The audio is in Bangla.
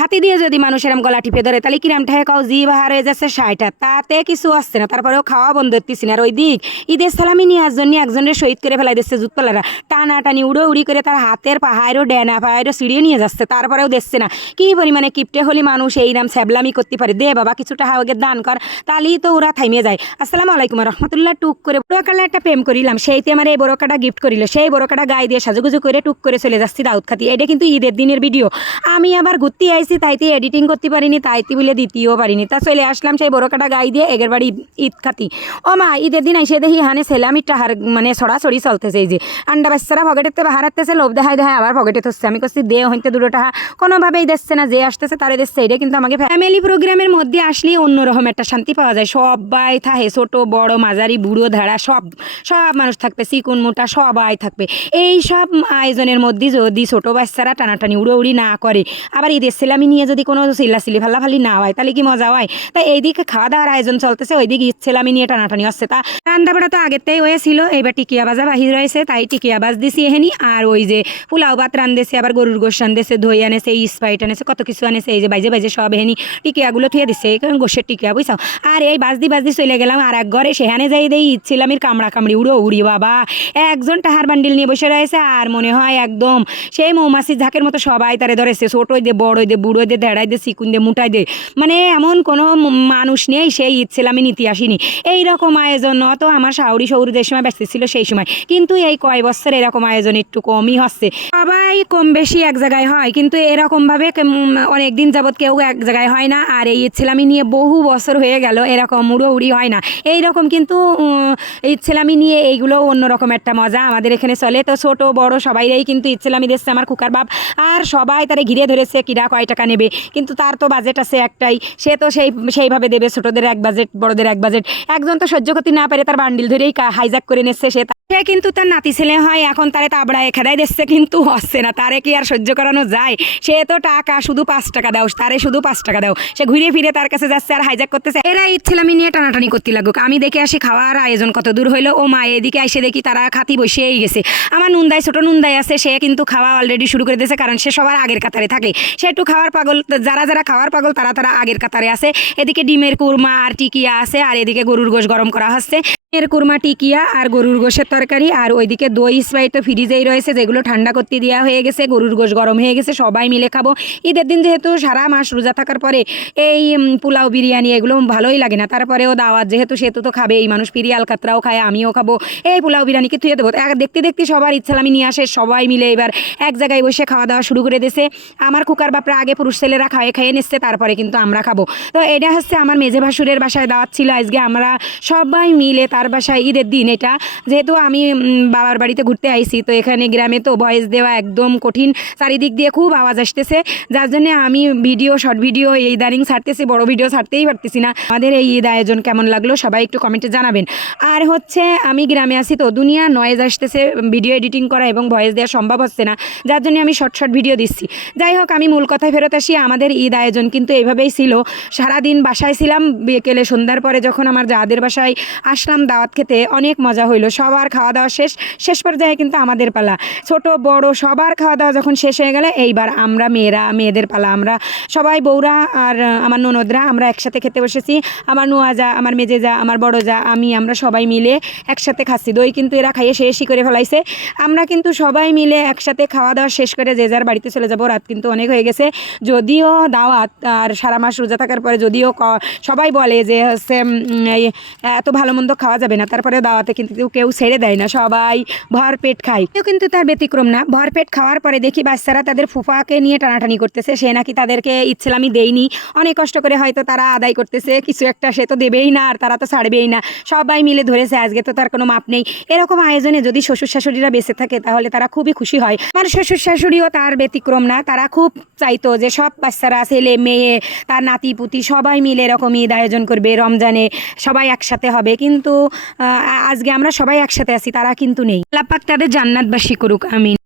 হাতি দিয়ে যদি মানুষ এরম গলা টিপে ধরে, তাহলে কিরাম ঠেকে কাউ জি, বাহার হয়ে যাচ্ছে ষাটটা তাতে কিছু আসছে না। তারপরেও খাওয়া বন্ধ করতেছি না। আর ওই দিক ঈদের সালামি নেওয়ার জন্য একজনের শহীদ করে ফেলাই দিচ্ছে জুতপালারা। টানা টানি উড়ো উড়ি করে তার হাতের পাহাড়ও, ডেনা পাহাড়ও সিঁড়িয়ে নিয়ে যাচ্ছে। তারপরেও দেখছে না। কি পরিমাণে কিপটে হলি মানুষ এই নাম স্যাবলামি করতে পারে। দে বাবা, কিছুটা হাওয়াকে দান কর, তাহলেই তো ওরা থাইমে যায়। আসসালামু আলাইকুম রহমতুল্লাহ, টুক করে বড়কালে একটা প্রেম করিলাম। সেই সেইতে আমার এই বড়কাটা গিফট করিল। সেই বড়কাটা গায়ে দিয়ে সাজুগুজু করে টুক করে চলে যাচ্ছি দাউদ খাতি। এটা কিন্তু ঈদের দিনের ভিডিও আমি আবার ঘুরতে আইছি তাইতে এডিটিং করতে পারিনি, তাইতে বলে দিতেও পারিনি। তা চলে আসলাম সেই বড় কাটা গায়ে দিয়ে এগের বাড়ি ঈদ খাতি। ও মা, ঈদের দিন এসে দেখি হানে সেলামি টাহার মানে সরাসরি চলতেছে এই যে। আন্ডা বাচ্চারা পকেটেতে বাহার আসতেছে লোভ দেখায় দেখায় আবার পকেটে থচ্ছে আমি করছি দে হইতে দুটো টাকা কোনোভাবেই দেখছে না, যে আসতেছে তারে দেখছে এটা কিন্তু আমাকে ফ্যামিলি প্রোগ্রামের মধ্যে আসলেই অন্যরকম একটা শান্তি পাওয়া যায়। সবাই থাকে, ছোট, বড়, মাঝারি, বুড়ো ধারা সব সব মানুষ থাকবে, চিকুন, মোটা, সবাই থাকবে। এই সব আয়োজনের মধ্যে যদি ছোট বাচ্চারা টানাটানি উড়ো উড়ি না করে, আবার ঈদের সেলামি নিয়ে যদি কোনো চিল্লাচিল্লি ফাল্লাফাল্লি না হয়, তাহলে কি মজা হয়? তা এইদিকে খাওয়া দাওয়ার আয়োজন চলতেছে ওইদিকে ঈদ সেলামি নিয়ে টানাটানি হচ্ছে। তা রান্না বাড়া তো আগেরটাই হয়েছিল এবার টিকিয়া বাজা বাহির রয়েছে, তাই টিকিয়া বাজ দিছি এহেনি, আর ওই যে পোলাও ভাত রান্ধেছে আবার গরুর গোশ রান্ধেছে দই আনেছে এই স্প্রাইট আনেছে, কত কিছু আনেছে, এই যে বাইজে বাইজে সব এহেনি টিকিয়াগুলো থুয়ে দিচ্ছে কারণ গোশের টিকিয়া, বুঝছ? আর এই বাজদি বাজদি চলে গেলাম আর এক ঘরে, সেখানে যাই দেই ইচ্ছিলামির কামড়া কামড়ি, উড়ো উড়ি বাবা। একজন টাহার বান্ডিল নিয়ে বসে রয়েছে, আর মনে হয় একদম সেই মৌমাছির ঝাঁকের মতো সবাই তারে ধরেছে, ছোট ছোটোই দে বড়ই দে বুড়োই দে, দেড়াই দে চিকুন দে, মুটাই দে। মানে এমন কোনো মানুষ নেই, সেই ইচ্ছিলামি নীতি আসিনি। এই রকম আয়োজন অত আমার শাউরি সৌরিদের সময় ব্যস্ত ছিল সেই সময়। কিন্তু এই কয় বছর এরকম আয়োজন একটু কমই হচ্ছে। সবাই কম বেশি এক জায়গায় হয়, কিন্তু এরকমভাবে অনেক দিন যাবৎ কেউ এক জায়গায় হয় না, আর এই ইচ্ছিলামি নিয়ে বহু বছর হয়ে গেল, এরকম উড়ো উড়ি হয় না। এই রকম কিন্তু ইচ্ছিলামি নিয়ে এইগুলো অন্যরকম একটা মজা আমাদের এখানে চলে। তো ছোট, বড় সবাইরাই কিন্তু ইচ্ছিলামি দিচ্ছে আমার কুকার বাপ। আর সবাই তারা ঘিরে ধরেছে কিরা কয় টাকা নেবে। কিন্তু তার তো বাজেট আছে একটাই। সে তো সেই, সেইভাবে দেবে। ছোটোদের এক বাজেট বড়দের এক বাজেট একজন তো সহ্য করতে না পারে তার বান্ডিল ধরেই হাইজাক করে নিচ্ছে। সে সে কিন্তু তার নাতি ছেলে হয়, এখন তারে তাবড়ায় খেদাই দিচ্ছে কিন্তু হচ্ছে না, তারে কি আর সহ্য করানো যায়? সে তো টাকা শুধু পাঁচ টাকা দাও, তারে শুধু পাঁচ টাকা দাও। সে ঘুরে ফিরে তার কাছে যাচ্ছে আর হাইজাক করতেছে। এরা ইচ্ছিলামি নিয়ে টানাটানি করতে লাগুক। আমি দেখে আসি খাওয়ার আয়োজন কত দূর হইল। ও মা, এদিকে এসে দেখি তারা খাতি বসেই গেছে। আমার নুন্দাই, ছোট নুন্দাই আছে, সে কিন্তু খাওয়া অলরেডি শুরু করে দিয়েছে, কারণ সে সবার আগের কাতারে থাকে। সে একটু খাওয়ার পাগল, যারা যারা খাওয়ার পাগল, তারা তারা আগের কাতারে আছে। এদিকে ডিমের কুরমা আর টিকিয়া আছে, আর এদিকে গরুর গোশ গরম করা হচ্ছে। এর কুরমা টিকিয়া আর গরুর গোশের তরকারি, আর ওইদিকে দই, স্প্রাইট তো ফ্রিজেই রয়েছে, যেগুলো ঠান্ডা করতে দেওয়া হয়ে গেছে, গরুর গোশ গরম হয়ে গেছে, সবাই মিলে খাব। ঈদের দিন যেহেতু সারা মাস রোজা থাকার পরে এই পোলাও, বিরিয়ানি এগুলো ভালোই লাগে না, তারপরেও দাওয়াত যেহেতু সেহেতু তো খাবে এই মানুষ পিরি আলকাতরাও খায়, আমিও খাব। এই পোলাও বিরিয়ানিকে থুয়ে দেবো। দেখতে দেখতে সবার ইচ্ছালামি নিয়ে আসে, সবাই মিলে এবার এক জায়গায় বসে খাওয়া দাওয়া শুরু করে দিয়েছে। আমার কুকার বাপরা আগে পুরুষ ছেলেরা খায়ে খাইয়ে নিচ্ছে, তারপরে কিন্তু আমরা খাব। তো এটা হচ্ছে আমার মেজে ভাসুরের বাসায় দাওয়াত ছিল, আজকে আমরা সবাই মিলে তার বাসায় ঈদের দিন এটা। যেহেতু আমি বাবার বাড়িতে ঘুরতে আইছি, তো এখানে গ্রামে তো ভয়েস দেওয়া একদম কঠিন। চারিদিক দিয়ে খুব আওয়াজ আসতেছে। যার জন্য আমি ভিডিও, শর্ট ভিডিও, এই দারিং ছাড়তেছি, বড় ভিডিও ছাড়তেই পারতেছি না। আমাদের এই ঈদ আয়োজন কেমন লাগল সবাই একটু কমেন্টে জানাবেন। আর হচ্ছে, আমি গ্রামে আছি তো, দুনিয়া নয়েজ আসতেছে, ভিডিও এডিটিং করা এবং ভয়েস দেওয়া সম্ভব হচ্ছে না। যার জন্য আমি শর্ট শর্ট ভিডিও দিচ্ছি। যাই হোক, আমি মূল কথায় ফেরত আসি, আমাদের ঈদ আয়োজন কিন্তু এইভাবেই ছিল। সারাদিন বাসায় ছিলাম, বিকেলে সন্ধ্যার পরে যখন আমার যাদের বাসায় আসলাম দাওয়াত খেতে অনেক মজা হইল। সবার খাওয়া দাওয়া শেষ শেষ পর্যায়ে কিন্তু আমাদের পালা। ছোট, বড় সবার খাওয়া দাওয়া যখন শেষ হয়ে গেলে এইবার আমরা মেয়েরা, মেয়েদের পালা। আমরা সবাই বউরা আর আমার ননদরা আমরা একসাথে খেতে বসেছি। আমার নোয়া যা, আমার মেজে যা, আমার বড় যা, আমি, আমরা সবাই মিলে একসাথে খাচ্ছি। দই কিন্তু এরা খাইয়ে শেষই করে ফেলাইছে। আমরা কিন্তু সবাই মিলে একসাথে খাওয়া দাওয়া শেষ করে যে যার বাড়িতে চলে যাব। রাত কিন্তু অনেক হয়ে গেছে। যদিও দাওয়াত আর সারা মাস রোজা থাকার পরে যদিও সবাই বলে যে হচ্ছে এত ভালো মন্দ খাওয়া যাবে না, তারপরে দাওয়াতে কিন্তু কেউ ছেড়ে দেয় না, সবাই ভর পেট খায়। কেউ কিন্তু তার ব্যতিক্রম না, ভর পেট খাওয়ার পরে দেখি বাচ্চারা তাদের ফুফাকে নিয়ে টানাটানি করতেছে, সে নাকি তাদেরকে ইচ্ছেলামি দেয়নি, অনেক কষ্ট করে হয়তো তারা আদায় করতেছে, কিছু একটা সে তো দেবেই না, আর তারা তো ছাড়বেই না, সবাই মিলে ধরেছে, আজকে তো তার কোনো মাপ নেই। এরকম আয়োজনে যদি শ্বশুর শাশুড়িরা বেঁচে থাকে, তাহলে তারা খুবই খুশি হয়। আমার শ্বশুর শাশুড়িও তার ব্যতিক্রম না, তারা খুব চাইতো যে সব বাচ্চারা, ছেলে, মেয়ে, তার নাতি, পুতি সবাই মিলে এরকম ঈদ আয়োজন করবে, রমজানে সবাই একসাথে হবে, কিন্তু আজকে আমরা সবাই একসাথে আছি তারা কিন্তু নেই। আল্লাপাক তাদের জান্নাতবাসী করুক আমিন।